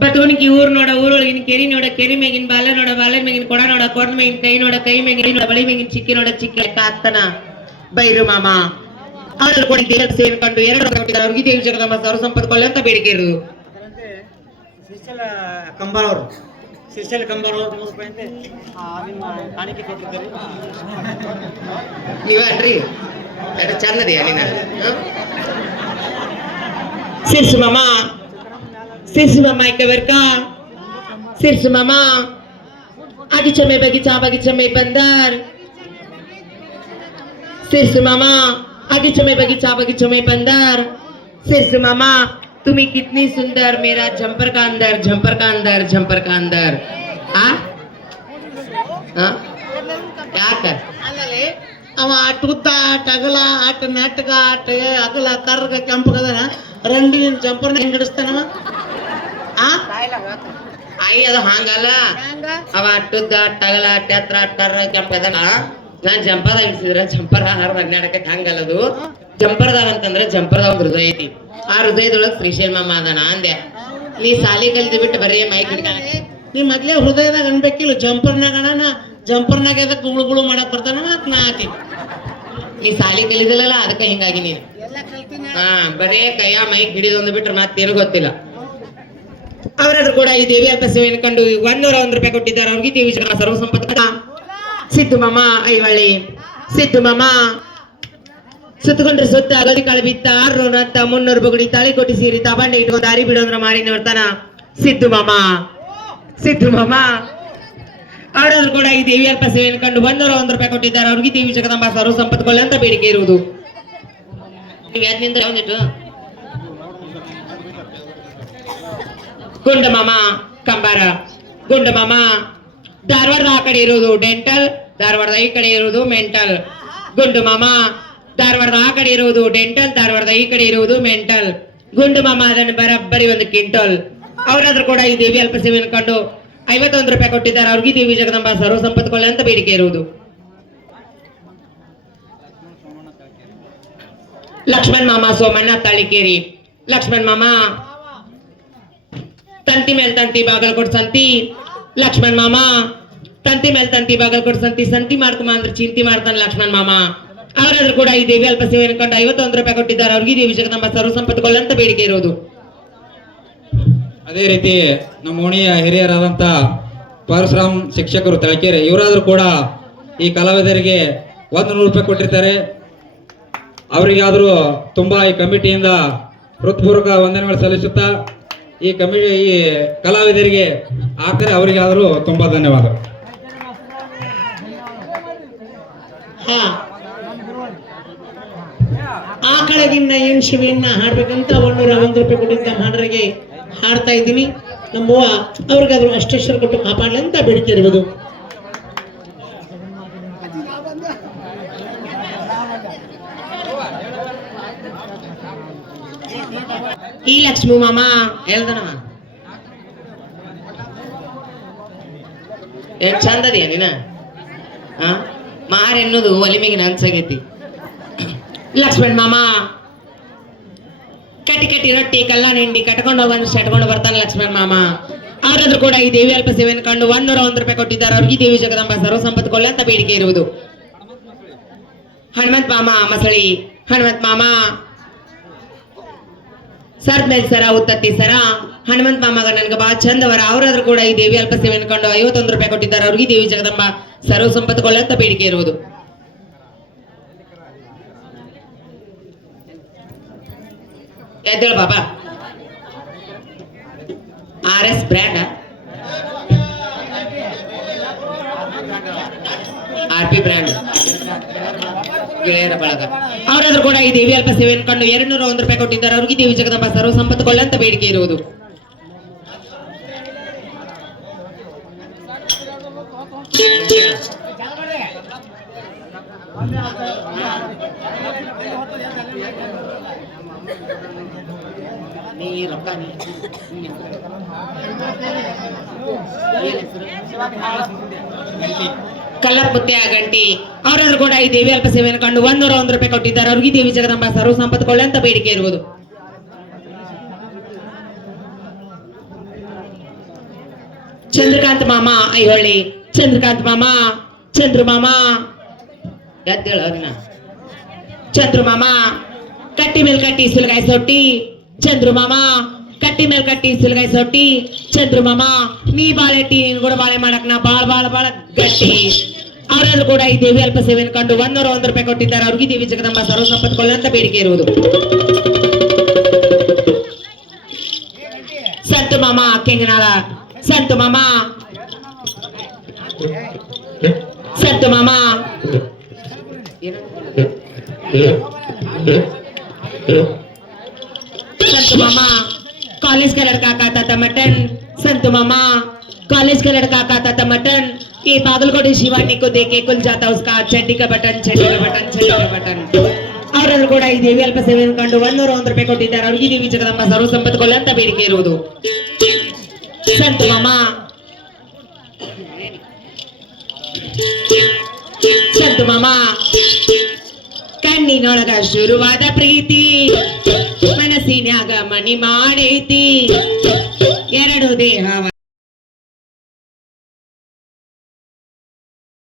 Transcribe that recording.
ಬತ್ತವನಿಗೆ ಊರ್ ನೋಡ ಊರೊಳಗಿನ ಕೆರಿ ನೋಡ ಕೆರಿ ಮೇಗಿನ ಬಾಲ ನೋಡ ಬಾಲ ಮೇಗಿನ ಕೊಡ ನೋಡ ಕೊಡ ಮೇಗಿನ ಕೈ ನೋಡ ಕೈ ಮೇಗಿನ ನೋಡ ಬಳಿ ಮೇಗಿನ ಚಿಕ್ಕಿ ನೋಡ ಚಿಕ್ಕಿ ಲೆಕ್ಕ ಆಗ್ತಾನ ಬೈರು ಮಾಮ ಆದ್ರೂ ಕೂಡ ಸೇರ್ಕೊಂಡು ಎರಡು ಕೊಟ್ಟಿದ್ದಾರೆ ಅವ್ರಿಗೆ ದೇವಿ ಜಗದಮ್ಮ ಸೌರ ಸಂಪತ್ಕೊಳ್ಳಿ ಅಂತ ಬೇಡಿಕೆ ಇರುವುದು. ಶಿರ್ಷಲ್ ಕಂಬಾರ್ ಅವರು 3 ರೂಪಾಯಿ ಅಂತೆ ನಿಮ್ಮ ಕಾಣಿಕೆ ಕೊಟ್ಟಿದ್ದಾರೆ. ನೀವನ್ರಿ ಚಂದದಿಯ ನೀನ Sirsu mama ikabarka Sirsu mama adi chame bagiccha mein bandar Sirsu mama adi chame bagiccha mein bandar Sirsu mama तुम्ही कितनी सुंदर मेरा झंपर का अंदर हाँ क्या कर ಅವ ಅಟ್ಟುತ್ತ ಅಗಲ ಆಟ ನೆಟ್ಗ ಆಟ ಅಗಲ ಕರ್ಗ ಕೆಂಪಗದನ ರಂಡಿನ ಜಂಪರ್ನ ಹೆಂಗ್ ಹಿಡಿಸ್ತಾನವ ಆಯಿ ಅದು ಹಂಗಲ್ಲ ಅವ ಅಟ್ಟುದ್ದ ಟಗಲ ಟೆತ್ರ ಟರ್ ಕೆಂಪಗದನ ನಾನ್ ಜಂಪರ್ದಾಗ ಹಿಡಿಸಿದ್ರ ಜಂಪರ್ ಹಾರದ ಅಡ್ನಾಡಕ ಹಂಗಲ್ಲ ಅದು ಜಂಪರ್ದಾಗ ಅಂತಂದ್ರೆ ಜಂಪರ್ದಾಗ ಒಂದು ಹೃದಯ ಐತಿ ಆ ಹೃದಯದೊಳಗೆ ಶ್ರೀಶೈಲ್ ಮಾಮ ಅದನ ಅಂದೆ ನೀ ಸಾಲಿ ಕಲ್ತಿ ಬಿಟ್ಟು ಬರೀ ಮೈಕ್ ನೀ ಮೊದ್ಲೇ ಹೃದಯದಾಗ ಅನ್ಬೇಕಿಲ್ಲ ಜಂಪರ್ನಾಗ ಅಣ್ಣ ಜಂಪರ್ನಾಗ ಎದಕ್ಕೆ ಗುಳು ಮಾಡಕ್ ಬರ್ತಾನ ನಾ ಹಾಕಿ ನೀ ಸಾಲಿ ಕಲಿದಿಲ್ಲಲ್ಲ ಅದಕ್ಕೆ ಹಿಂಗಾಗಿ ನೀನು ಬರೇ ಕೈಯ ಮೈಕ್ ಹಿಡಿದೊಂದು ಬಿಟ್ರೆ ಮತ್ತೇನು ಗೊತ್ತಿಲ್ಲ. ಅವರಾದ್ರೂ ಕೂಡ ಈ ದೇವಿ ಅಲ್ಪ ಸೇವೆಯನ್ನು ಕಂಡು 101 ರೂಪಾಯಿ ಕೊಟ್ಟಿದ್ದಾರೆ ಅವ್ರಿಗೆ ದೇವಿ ಜನ ಸರ್ವ ಸಂಪತ್ತ ಸಿದ್ದು ಮಾಮ ಐವಳ್ಳಿ ಸಿದ್ದು ಮಾಮ ಸುತ್ತಕೊಂಡ್ರೆ ಸುತ್ತ ಅಗದಿ ಕಾಳು ಬಿತ್ತ 600 ಅಂತ 300 ಬಗುಡಿ ತಾಳಿ ಕೊಟ್ಟಿ ಸೀರಿ ತಬಂಡೆ ಇಟ್ಕೊಂಡು ದಾರಿ ಬಿಡೋದ್ರ ಮಾಡಿ ನೋಡ್ತಾನ ಸಿದ್ದು ಮಾಮ ಅವರಾದ್ರೂ ಕೂಡ ಈ ದೇವಿ ಅಲ್ಪ ಸೇವೆಯನ್ನು ಕಂಡು 101 ರೂಪಾಯಿ ಕೊಟ್ಟಿದ್ದಾರೆ ಅವ್ರಿಗೆ ದೇವಿ ಜಗದಂಬ ಸರ್ವ ಸಂಪತ್ಕೊಳ್ಳಿ ಅಂತ ಬೇಡಿಕೆ ಇರುವುದು. ನೀವು ಯಾವ್ದಿನಿಂದ ಯಾವ್ದಿಟ್ಟು ಗುಂಡ ಮಾಮ ಕಂಬಾರ ಗುಂಡ ಮಾಮ ಧಾರವಾಡದ ಆ ಕಡೆ ಇರುವುದು ಡೆಂಟಲ್ ಧಾರವಾಡದ ಈ ಕಡೆ ಇರುವುದು ಮೆಂಟಲ್ ಗುಂಡು ಮಾಮ ಧಾರವಾಡದ ಆ ಕಡೆ ಇರುವುದು ಡೆಂಟಲ್ ಧಾರವಾಡದ ಈ ಕಡೆ ಇರುವುದು ಮೆಂಟಲ್ ಗುಂಡು ಮಾಮ ಅದನ್ನು ಬರಬ್ಬರಿ 1 ಕ್ವಿಂಟಲ್. ಅವರಾದ್ರೂ ಕೂಡ ಈ ದೇವಿ ಅಲ್ಪ ಸೇವೆಯನ್ನು ಕಂಡು 51 ರೂಪಾಯಿ ಕೊಟ್ಟಿದ್ದಾರೆ ಅವ್ರಿಗೆ ದೇವಿ ಜಗದಂಬ ಸರ್ವ ಸಂಪತ್ಕೊಳ್ಳಿ ಅಂತ ಬೇಡಿಕೆ ಇರುವುದು. ಲಕ್ಷ್ಮಣ್ ಮಾಮ ಸೋಮಣ್ಣ ತಾಳಿಕೇರಿ ಲಕ್ಷ್ಮಣ್ ಮಾಮ ತಂತಿ ಮೇಲ್ ತಂತಿ ಬಾಗಲಕೋಟ್ ಸಂತಿ ಲಕ್ಷ್ಮಣ್ ಮಾಮ ತಂತಿ ಮೇಲ್ ತಂತಿ ಬಾಗಲಕೋಟ್ ಸಂತಿ ಮಾಡ್ಕೊಂಬ ಅಂದ್ರೆ ಚಿಂತಿ ಮಾಡ್ತಾನೆ ಲಕ್ಷ್ಮಣ್ ಮಾಮ. ಅವರಾದ್ರೂ ಕೂಡ ಈ ದೇವಿ ಅಲ್ಪ ಸೇವೆಯನ್ನು ಕಂಡು 51 ರೂಪಾಯಿ ಕೊಟ್ಟಿದ್ದಾರೆ ಅವ್ರಿಗೆ ದೇವಿ ಜಗದಂಬ ಸರ್ವ ಸಂಪತ್ಕೊಳ್ಳಿ ಅಂತ ಬೇಡಿಕೆ ಇರುವುದು. ಅದೇ ರೀತಿ ನಮ್ಮ ಓಣಿಯ ಹಿರಿಯರಾದಂತ ಪರಶುರಾಮ್ ಶಿಕ್ಷಕರು ತಳಕೇರಿ ಇವರಾದ್ರೂ ಕೂಡ ಈ ಕಲಾವಿದರಿಗೆ 100 ರೂಪಾಯಿ ಕೊಟ್ಟಿರ್ತಾರೆ. ಅವರಿಗಾದ್ರೂ ತುಂಬಾ ಈ ಕಮಿಟಿಯಿಂದ ಹೃತ್ಪೂರ್ವಕ ವಂದನೆಗಳು ಸಲ್ಲಿಸುತ್ತಾ ಈ ಕಲಾವಿದರಿಗೆ ಆಗ್ತಾರೆ ಅವರಿಗಾದ್ರೂ ತುಂಬಾ ಧನ್ಯವಾದ. ಆ ಕಡೆಗಿನ್ನ ಏನ್ ಶಿವೆಯನ್ನ ಹಾಡ್ಬೇಕಂತ 101 ರೂಪಾಯಿ ಕೊಟ್ಟಿದ್ದ ಹಾಡರಿಗೆ ಹಾಡ್ತಾ ಇದ್ದೀನಿ. ನಮ್ಮವ್ವ ಅವ್ರಿಗಾದ್ರು ಅಷ್ಟೇಶ್ವರ ಕೊಟ್ಟು ಕಾಪಾಡಲಿ ಅಂತ ಬೇಡಿಕೆ ಇರುವುದು. ಈ ಲಕ್ಷ್ಮೀ ಮಾಮ ಹೇಳ್ದನವ ಏನ್ ಚಂದದಿಯ ನೀನ ಮಾರ ಎನ್ನುವುದು ಒಲಿಮೆಗಿನ ಅನ್ಸಾಗೈತಿ. ಲಕ್ಷ್ಮಣ್ ಮಾಮ ಕಟ್ಟಿ ರೊಟ್ಟಿ ಕಲ್ಲಾಣ ಹಿಂಡಿ ಕಟ್ಕೊಂಡು ಹೋಗೋದು ಸೆಟ್ಕೊಂಡು ಬರ್ತಾನೆ ಲಕ್ಷ್ಮಣ್ ಮಾಮ. ಅವರಾದ್ರೂ ಕೂಡ ಈ ದೇವಿ ಅಲ್ಪ ಸೇವೆಯನ್ನು ಕಂಡು 101 ರೂಪಾಯಿ ಕೊಟ್ಟಿದ್ದಾರೆ ಅವ್ರಿಗೆ ದೇವಿ ಜಗದಂಬ ಸರ್ವ ಸಂಪತ್ಕೊಳ್ಳಿ ಅಂತ ಬೇಡಿಕೆ ಇರುವುದು. ಹನುಮಂತ್ ಮಾಮ ಮಸಳಿ ಹನುಮಂತ್ ಮಾಮ ಸರ್ದ ಮೇಲೆ ಸರ ಉತ್ತತ್ತಿ ಸರ ಹನುಮಂತ್ ಮಾಮಗ ನನ್ಗೆ ಬಹಳ ಚಂದವರ. ಅವರಾದ್ರೂ ಕೂಡ ಈ ದೇವಿ ಅಲ್ಪ ಸೇವೆಯನ್ನು ಕಂಡು 51 ರೂಪಾಯಿ ಕೊಟ್ಟಿದ್ದಾರೆ ಅವ್ರಿಗೆ ದೇವಿ ಜಗದಂಬ ಸರ್ವ ಸಂಪತ್ಕೊಳ್ಳಿ ಅಂತ ಬೇಡಿಕೆ ಇರುವುದು. ಎದ್ದೇಳು ಬಾಬಾ RS ಬ್ರ್ಯಾಂಡ್ RP ಬ್ರ್ಯಾಂಡ್ ಗೆಳೆಯರ ಬಳಗ. ಅವರಾದ್ರೂ ಕೂಡ ಈ ದೇವಿ ಅಲ್ಪ ಸೇವೆಯನ್ನು ಕಂಡು 201 ರೂಪಾಯಿ ಕೊಟ್ಟಿದ್ದಾರೆ ಅವ್ರಿಗೆ ದೇವಿ ಜಗದಂಬ ಸರ್ವ ಸಂಪತ್ಕೊಳ್ಳಿ ಅಂತ ಬೇಡಿಕೆ ಇರುವುದು. ಕಲ್ಲಪ್ಪುತ್ತೆ ಗಂಟಿ ಅವರಾದ್ರೂ ಕೂಡ ಈ ದೇವಿ ಅಲ್ಪ ಸೇವೆಯನ್ನು ಕಂಡು 101 ರೂಪಾಯಿ ಕೊಟ್ಟಿದ್ದಾರೆ ಅವ್ರಿಗೆ ದೇವಿ ಜಗದಂಬ ಸರ್ವ ಸಂಪತ್ಕೊಳ್ಳಿ ಅಂತ ಬೇಡಿಕೆ ಇರುವುದು. ಚಂದ್ರಕಾಂತ್ ಮಾಮ ಐಹೊಳಿ ಚಂದ್ರಕಾಂತ್ ಮಾಮ ಚಂದ್ರ ಮಾಮ ಗದ್ದೆಳ ಚಂದ್ರು ಮಾಮ ಕಟ್ಟಿ ಮೇಲ್ ಕಟ್ಟಿ ಸುಲ್ಗಾಯಿ ಸೊಟ್ಟಿ ಚಂದ್ರು ಮಾಮ ಕಟ್ಟಿ ಮೇಲ್ ಕಟ್ಟಿ ಸುಲ್ಗಾಯಿ ಸೊಟ್ಟಿ ಚಂದ್ರು ಮಾಮ ನೀ ಬಾಳೆ ಟಿ ನೀನ್ ಕೂಡ ಬಾಳೆ ಮಾಡಕ್ ನಾ ಬಾಳ ಬಾಳ ಬಾಳ ಗಟ್ಟಿ. ಅವರಲ್ಲೂ ಕೂಡ ಈ ದೇವಿ ಅಲ್ಪ ಸೇವೆಯನ್ನು ಕಂಡು 101 ರೂಪಾಯಿ ಕೊಟ್ಟಿದ್ದಾರೆ. ಅವ್ರಿಗೆ ದೇವಿ ಜಗದಂಬ ಸರ್ವ ಸಂಪತ್ತು ಕೊಳ್ಳಂತ ಬೇಡಿಕೆ ಇರುವುದು. ಸಂತು ಮಾಮ ಕೆಂಗನಾಳ ಸಂತು ಮಾಮ ಸಂತು ಮಾಮ संतू मामा कॉलेज का लड़का खाता था मटन संतू मामा कॉलेज का लड़का खाता था मटन ये बागलकोट शिवानी को देखे खुल जाता उसका चड्डी का बटन चड्डी का बटन चड्डी का बटन. ಅವರನ್ನು ಕೂಡ ಈ ದೇವಿ ಅಲ್ಪ ಸೇವೆಯನ್ನು ಕಂಡು 101 ರೂಪಾಯಿ ಕೊಟ್ಟಿದ್ದಾರೆ. ಅವ್ರಿಗೆ ದೇವಿ ಜಗದಂಬ ಸರ್ವ ಸಂಪತ್ತು ಕೊಳ್ಳಂತ ಬೇಡಿಕೆ ಇರುವುದು. ಸಂತು ಮಾಮ ಸಂತು ಮಾಮ ಕಣ್ಣಿನೊಳಗ ಶುರುವಾದ ಪ್ರೀತಿ ಮನಸ್ಸಿನ್ಯಾಗ ಮನಿ ಮಾಡೈತಿ ಎರಡು ದೇಹವ